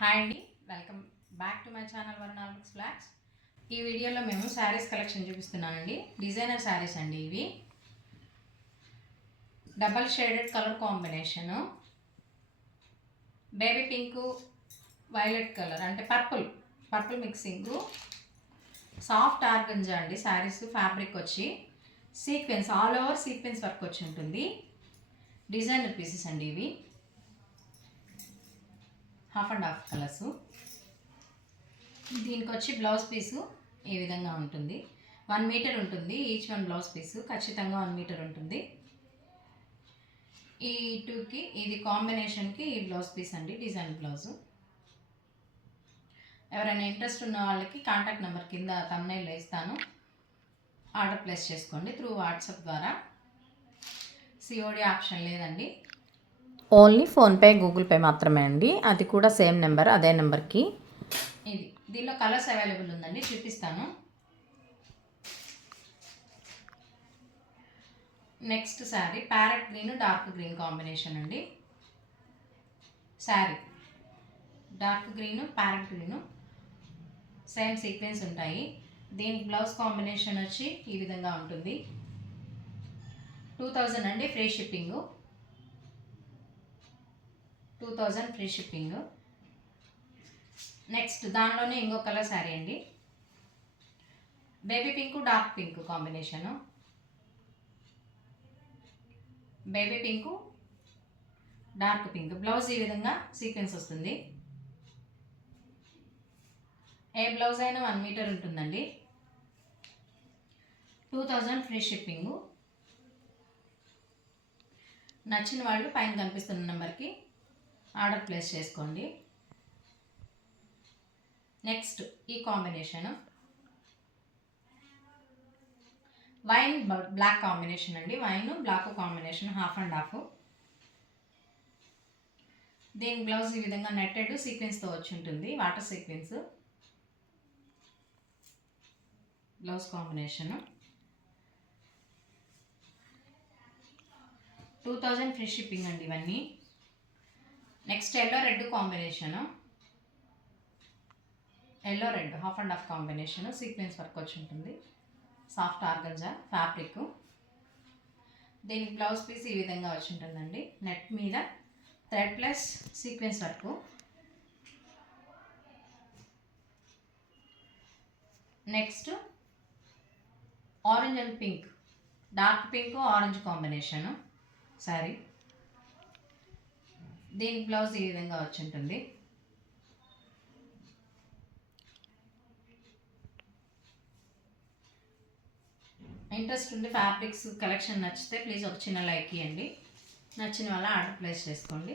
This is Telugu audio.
హాయ్ అండి. Welcome back to my channel Varun ఆల్బిక్స్ vlogs ఈ వీడియోలో మేము శారీస్ కలెక్షన్ చూపిస్తున్నానండి డిజైనర్ శారీస్ అండి ఇవి. Double shaded colour combination baby pink violet colour అంటే purple purple mixing soft organza అండి శారీస్ ఫ్యాబ్రిక్ వచ్చి. Sequence all over sequence work వచ్చి ఉంటుంది. డిజైనర్ పీసెస్ అండి ఇవి. Half and half colours. దీనికి వచ్చి బ్లౌజ్ పీసు ఈ విధంగా ఉంటుంది. వన్ మీటర్ ఉంటుంది ఈచ్ వన్ బ్లౌజ్ పీసు. ఖచ్చితంగా వన్ మీటర్ ఉంటుంది. ఈ టూకి ఇది కాంబినేషన్కి ఈ బ్లౌజ్ పీస్ అండి డిజైన్ బ్లౌజు. ఎవరైనా ఇంట్రెస్ట్ ఉన్న వాళ్ళకి కాంటాక్ట్ నెంబర్ కింద తమ్నైల్లో ఇస్తాను. ఆర్డర్ ప్లేస్ చేసుకోండి త్రూ వాట్సాప్ ద్వారా. సిఓడి ఆప్షన్ లేదండి. ఓన్లీ ఫోన్పే గూగుల్ పే మాత్రమే అండి. అది కూడా సేమ్ నెంబర్ అదే నెంబర్కి. ఇది దీనిలో కలర్స్ అవైలబుల్ ఉందండి చూపిస్తాను. Next sari parrot green dark green combination అండి. Sari dark green parrot green same sequence ఉంటాయి. దీనికి బ్లౌజ్ కాంబినేషన్ వచ్చి ఈ విధంగా ఉంటుంది. టూ థౌజండ్ అండి free shipping. Two thousand free shipping. Next దానిలోనే ఇంకో కలర్ శారీ అండి. Baby pink dark pink combination. Baby pink dark pink. Blouse ఈ విధంగా సీక్వెన్స్ వస్తుంది. ఏ బ్లౌజ్ అయినా వన్ మీటర్ ఉంటుందండి. Two thousand free shipping. నచ్చిన వాళ్ళు పైన కనిపిస్తున్న నెంబర్కి ఆర్డర్ ప్లేస్ చేసుకోండి. నెక్స్ట్ ఈ కాంబినేషన్ వైన్ బ్లాక్ కాంబినేషన్ అండి. Wine black combination half and half దీని బ్లౌజ్ ఈ విధంగా నెట్టెడ్ సీక్వెన్స్తో వచ్చి ఉంటుంది. Water sequence blouse combination two thousand free shipping అండి ఇవన్నీ. Next yellow red combination. Yellow red half and half combination. Sequence work వచ్చి ఉంటుంది. Soft organza fabric. దీనికి బ్లౌజ్ పీస్ ఈ విధంగా వచ్చి ఉంటుందండి. నెట్ మీద thread plus sequence work. Next orange and pink. Dark pink orange combination. Sorry. దీనికి బ్లౌజ్ ఈ విధంగా వచ్చి ఉంటుంది ఇంట్రెస్ట్ ఉండి ఫ్యాబ్రిక్స్ కలెక్షన్ నచ్చితే ప్లీజ్ ఒక చిన్న లైక్ ఇవ్వండి నచ్చిన వాళ్ళ ఆర్డర్ ప్లేస్ చేసుకోండి.